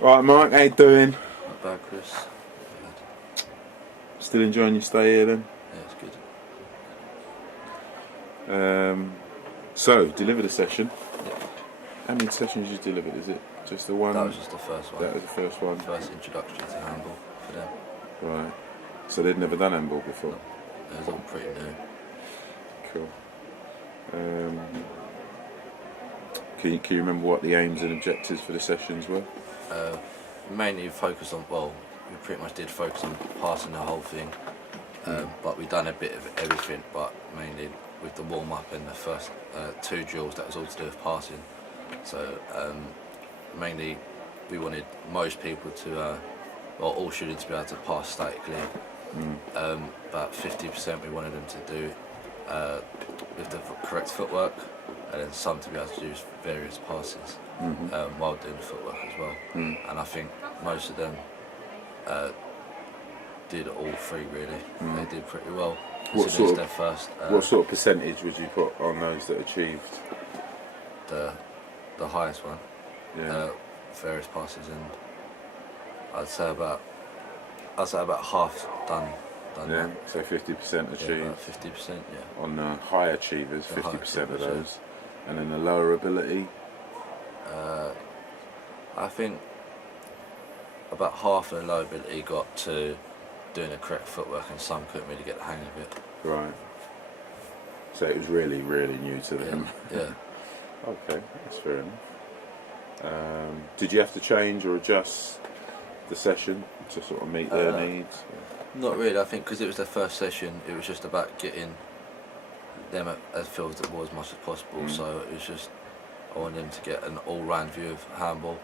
Right, Mike, how you doing? Not bad, Chris. Still enjoying your stay here then? Yeah, it's good. So, delivered a session. Yeah. How many sessions you delivered? Is it just the one? That was just the first one. That was the first one? First introduction to handball for them. Right. So they'd never done handball before? No. It was all pretty new. Cool. Can you remember what the aims and objectives for the sessions were? Mainly focused on, we pretty much did focus on passing the whole thing. But we done a bit of everything, but mainly with the warm-up and the first 2 drills, that was all to do with passing. So mainly we wanted most people to, all students to be able to pass statically. About 50% we wanted them to do with the correct footwork, and then some to be able to do various passes while doing the footwork as well. And I think most of them did all 3 really. They did pretty well. What sort of percentage would you put on those that achieved? The highest one? Yeah. Various passes, and I'd say about half done. Yeah, so 50% achieved. Yeah, about 50%, yeah. On the high achievers, The 50% of high achievers, those. And then the lower ability? I think about half of the low ability got to doing the correct footwork, and some couldn't really get the hang of it. Right. So it was really, really new to them. Yeah. Okay, that's fair enough. Did you have to change or adjust the session to sort of meet their needs? Not really, I think because it was their first session, it was just about getting them as filled as it was as much as possible. So it was just, I wanted them to get an all-round view of handball.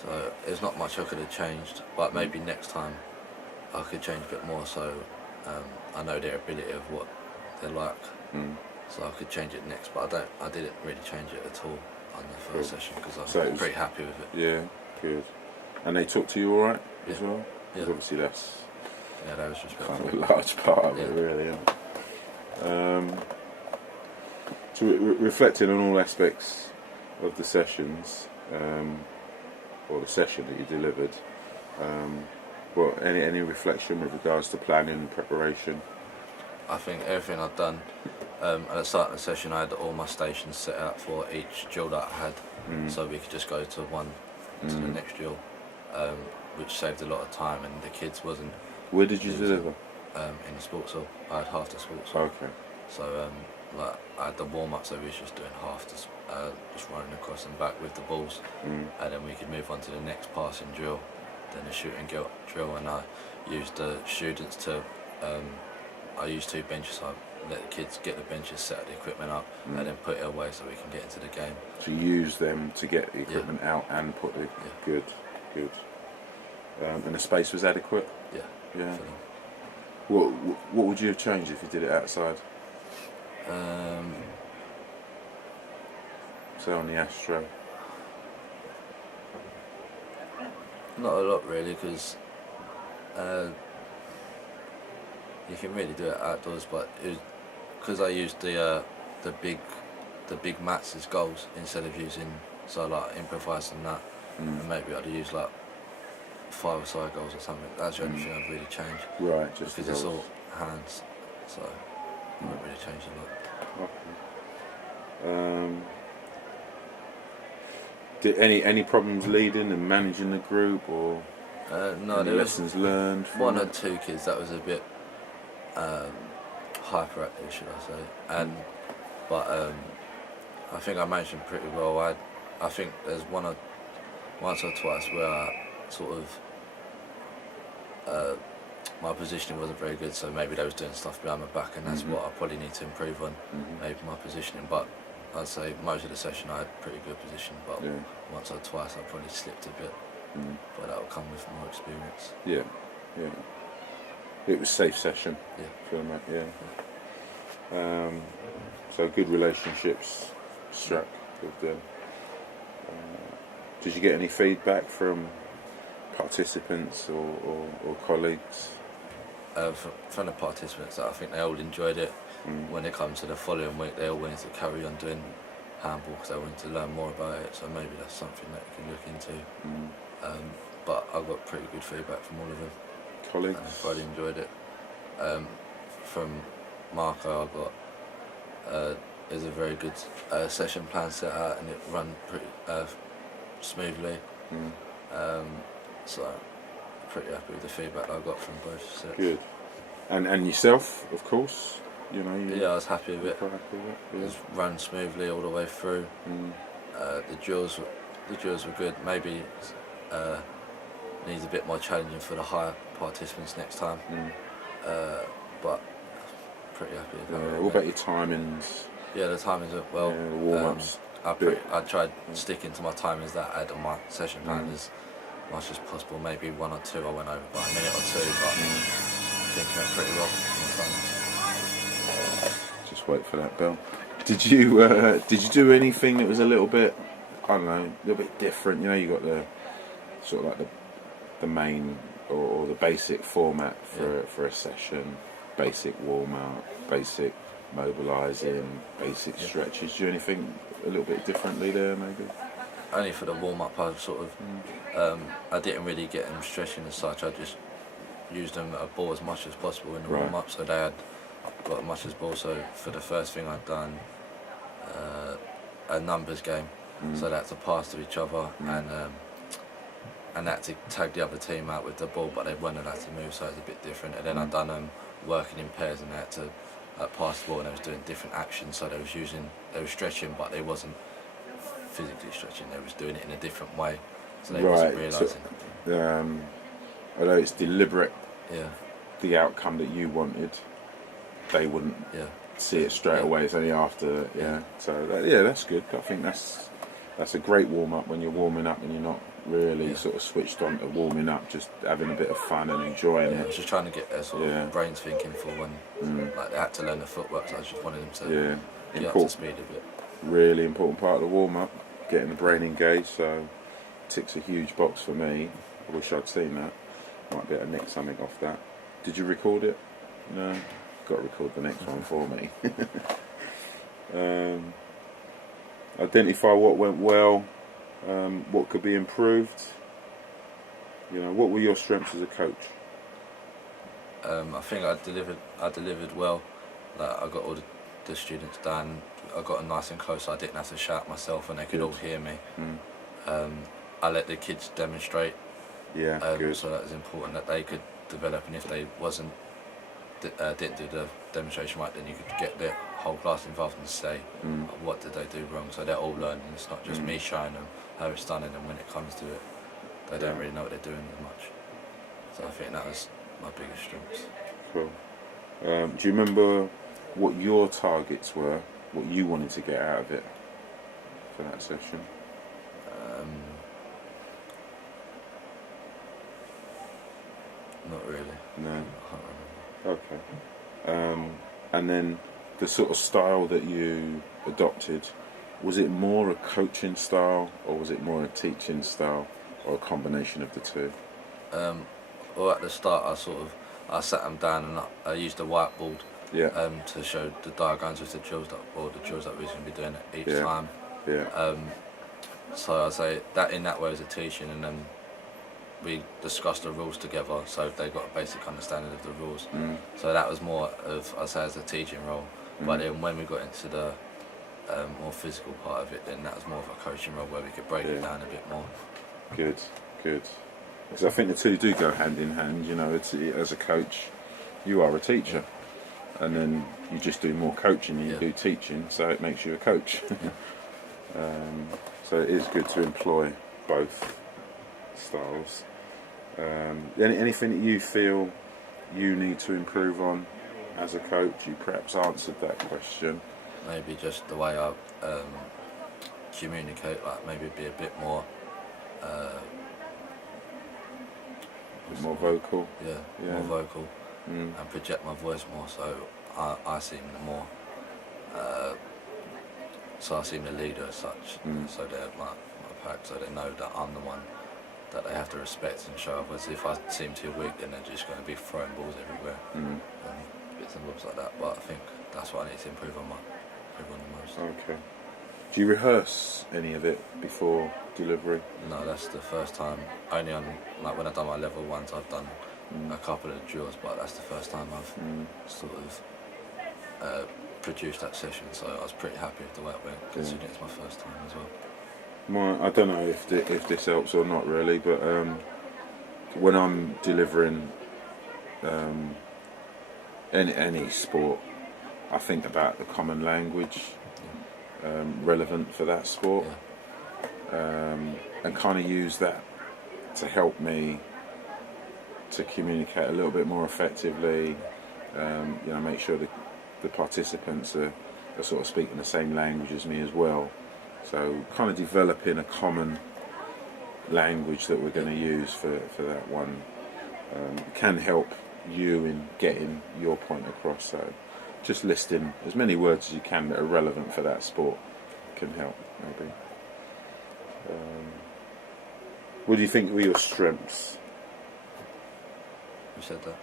So there's not much I could have changed, but maybe next time I could change a bit more, so I know their ability of what they're like. So I could change it next, but I didn't really change it at all on the first session because I was pretty happy with it. Yeah, good. And they talk to you all right as well? Yeah. Because obviously that's That was respectful. kind of a large part of it, really, isn't it? So reflecting on all aspects of the sessions, or the session that you delivered, any reflection with regards to planning and preparation? I think everything I'd done, at the start of the session I had all my stations set out for each drill that I had, so we could just go to the next drill, which saved a lot of time, and the kids wasn't... Where did you deliver? In the sports hall. I had half the sports hall. Okay. So I had the warm-up, so we was just doing half the, just running across and back with the balls, and then we could move on to the next passing drill, then the shooting drill, and I used the students to, I used 2 benches, so I let the kids get the benches, set the equipment up, and then put it away so we can get into the game. So you use them to get the equipment out and put the... Good. And the space was adequate? Yeah. What would you have changed if you did it outside? So on the Astro? Not a lot really, because you can really do it outdoors, but because I used the big mats as goals instead of using, so like improvising that, and maybe I'd use like 5-a-side goals or something. That's the only thing I'd really change. Right, just because it's all hands, so it won't really change a lot. Did any problems leading and managing the group, or no, any there lessons learned? One or 2 kids that was a bit hyperactive, should I say, but I think I managed them pretty well. I think there's once or twice where I sort of my positioning wasn't very good, so maybe they was doing stuff behind my back, and that's what I probably need to improve on, maybe my positioning. But I'd say most of the session I had pretty good position, but once or twice I probably slipped a bit, but that will come with more experience. Yeah. It was a safe session. So good relationships struck with them. Did you get any feedback from participants or colleagues? From the participants, I think they all enjoyed it. When it comes to the following week, they all wanted to carry on doing handball because they wanted to learn more about it, so maybe that's something that you can look into. But I got pretty good feedback from all of them. Colleagues? And everybody enjoyed it. From Marco, I got there's a very good session plan set out, and it ran pretty smoothly. So pretty happy with the feedback I got from both sets. Good. And yourself, of course. You know. Yeah, I was happy with it. Quite happy with it. It Yeah. was run smoothly all the way through. The drills were good. Maybe needs a bit more challenging for the higher participants next time. But pretty happy with Yeah. it. What about your timings? Yeah, the timings went well. Yeah, warm-ups. I tried sticking to my timings that I had on my session plan as much as possible. Maybe 1 or 2 I went over by a minute or 2, but I think it went pretty well on the timings. Just wait for that bell. Did you do anything that was a little bit, I don't know, a little bit different? You know, you got the sort of like the main or the basic format for a session, basic warm up, basic mobilising, basic stretches. Do you do anything a little bit differently there, maybe? Only for the warm up, I sort of I didn't really get them stretching as such. I just used them at a ball as much as possible in the warm up, so they had got as much as ball. So for the first thing I'd done a numbers game, so they had to pass to each other and had to tag the other team out with the ball, but they weren't allowed to move, so it was a bit different. And then I'd done working in pairs, and they had to pass the ball, and they was doing different actions. So they were stretching, but they wasn't physically stretching. They was doing it in a different way, so they wasn't realising. So, although it's deliberate, Yeah. the outcome that you wanted, they wouldn't see it straight away. It's only after, So that's good. I think that's a great warm up when you're warming up and you're not really sort of switched on to warming up, just having a bit of fun and enjoying I it. was just trying to get their sort of brains thinking for when like they had to learn the footwork. So I just wanted them to get up to speed a bit. Really important part of the warm up, getting the brain engaged. So ticks a huge box for me. I wish I'd seen that. Might be able to nick something off that. Did you record it? No. Got to record the next one for me. Identify what went well, what could be improved. You know, what were your strengths as a coach? I think I delivered well. Like I got all the students done. I got them nice and close, so I didn't have to shout myself, and they could all hear me. I let the kids demonstrate. Good. So that was important that they could develop, and if they didn't do the demonstration right, then you could get the whole class involved and say what did they do wrong. So they're all learning. It's not just me showing them how it's done, and then when it comes to it, they don't really know what they're doing as much. So I think that was my biggest strengths. Cool. Do you remember what your targets were? What you wanted to get out of it for that session? Not really. No. I can't remember. Okay. And then the sort of style that you adopted, was it more a coaching style or was it more a teaching style or a combination of the two? Well, at the start, I sat them down and I used a whiteboard to show the diagrams of the drills that we was going to be doing each time. Yeah. So I say that in that way was a teaching, and then we discussed the rules together, so they got a basic understanding of the rules. So that was more of, I say, as a teaching role. But then when we got into the more physical part of it, then that was more of a coaching role where we could break it down a bit more. Good. Because I think the two do go hand in hand. You know, as a coach, you are a teacher, and then you just do more coaching than you do teaching, so it makes you a coach. So it is good to employ both styles. Anything that you feel you need to improve on as a coach? You perhaps answered that question. Maybe just the way I communicate, like maybe be a bit more more vocal. More vocal, and project my voice more, so I seem more so I seem the leader as such. So they're my pack, so they know that I'm the one that they have to respect and show. Otherwise, if I seem too weak, then they're just going to be throwing balls everywhere and bits and bobs like that. But I think that's what I need to improve on the most. Okay. Do you rehearse any of it before delivery? No, that's the first time. Only on like when I've done my level ones, I've done a couple of drills, but that's the first time I've sort of produced that session. So I was pretty happy with the way it went, considering it's my first time as well. I don't know if this helps or not really, but when I'm delivering any sport, I think about the common language relevant for that sport, and kind of use that to help me to communicate a little bit more effectively. Make sure the participants are sort of speaking the same language as me as well. So kind of developing a common language that we're going to use for that one can help you in getting your point across. So just listing as many words as you can that are relevant for that sport can help, maybe. What do you think were your strengths? You said that?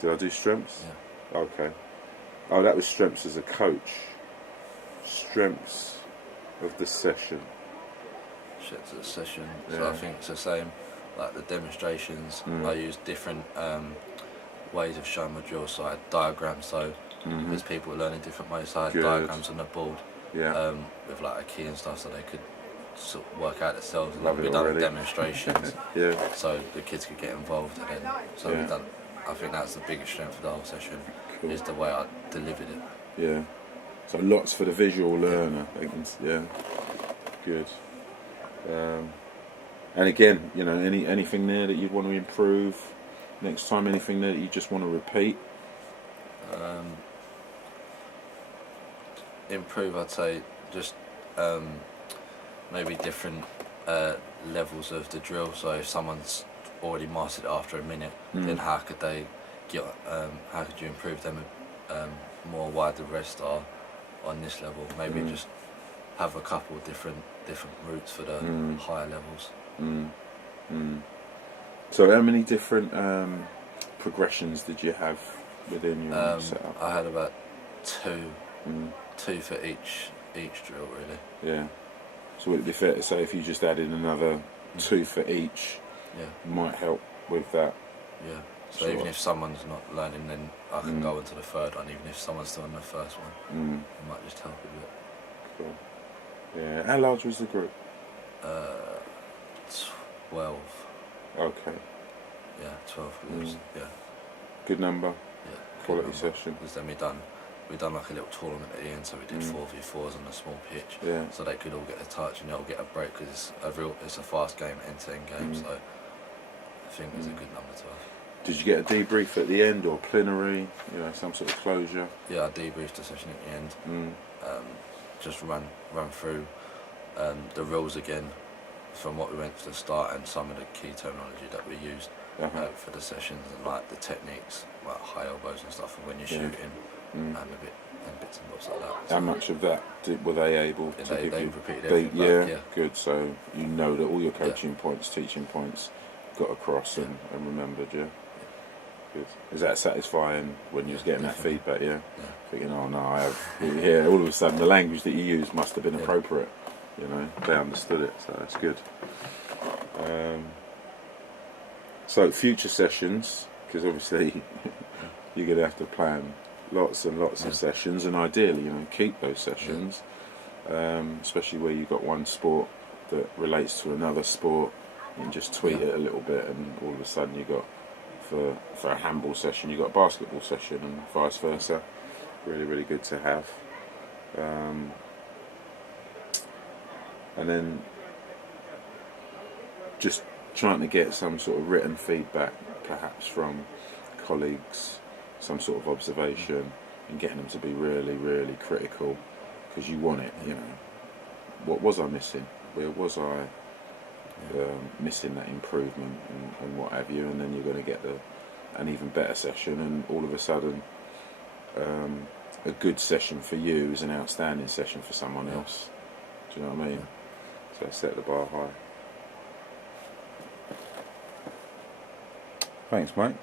Did I do strengths? Yeah. Okay. Oh, that was strengths as a coach. Strengths of the session. Shit to the session. So I think it's the same. Like the demonstrations, I use different ways of showing my drill. So I had diagrams. So there's people learning different ways. So I had diagrams on the board with like a key and stuff, so they could sort of work out themselves. And then we done demonstrations. So the kids could get involved, and then we done. I think that's the biggest strength of the whole session. Cool. Is the way I delivered it. Yeah. So lots for the visual learner. Yeah. Good. And again, anything there that you'd want to improve next time? Anything there that you just want to repeat? Improve, I'd say, just maybe different levels of the drill. So if someone's already mastered it after a minute, then how could they get? How could you improve them more while the rest are on this level? Maybe just have a couple of different routes for the higher levels. So how many different progressions did you have within your setup? I had about two for each drill, really. Yeah. So would it be fair to say if you just added another two for each, might help with that? Yeah. So even if someone's not learning, then I can go into the third one. Even if someone's still in the first one, it might just help a bit. Cool. Yeah. How large was the group? 12. Okay. Yeah, 12 groups. Yeah. Good number. Yeah. Quality session. Because then we done like a little tournament at the end, so we did 4v4s on a small pitch. Yeah. So they could all get a touch and they'll get a break, because it's a fast game, end-to-end game. So I think it's a good number to have. Did you get a debrief at the end or plenary? Some sort of closure? Yeah, I debriefed the session at the end. Just run through the rules again from what we went to the start, and some of the key terminology that we used for the sessions, and like the techniques, like high elbows and stuff, and when you're shooting, and bits and bobs like that. So how much of that were they able to give they you? repeated everything back, Good. So you know that all your coaching points, teaching points got across and remembered, Good. Is that satisfying when you're getting definitely. That feedback? Yeah. Thinking, oh no, I have. Yeah. All of a sudden, the language that you used must have been appropriate. They understood it, so that's good. So future sessions, because obviously you're going to have to plan lots and lots of sessions, and ideally, keep those sessions, especially where you've got one sport that relates to another sport, and just tweak it a little bit, and all of a sudden you got for a handball session, you got a basketball session, and vice versa. Really, really good to have. And then just trying to get some sort of written feedback, perhaps from colleagues, some sort of observation, and getting them to be really, really critical, because you want it. What was I missing? Where was I missing that improvement, and what have you? And then you're going to get an even better session, and all of a sudden, a good session for you is an outstanding session for someone else. Do you know what I mean? So set the bar high. Thanks, mate.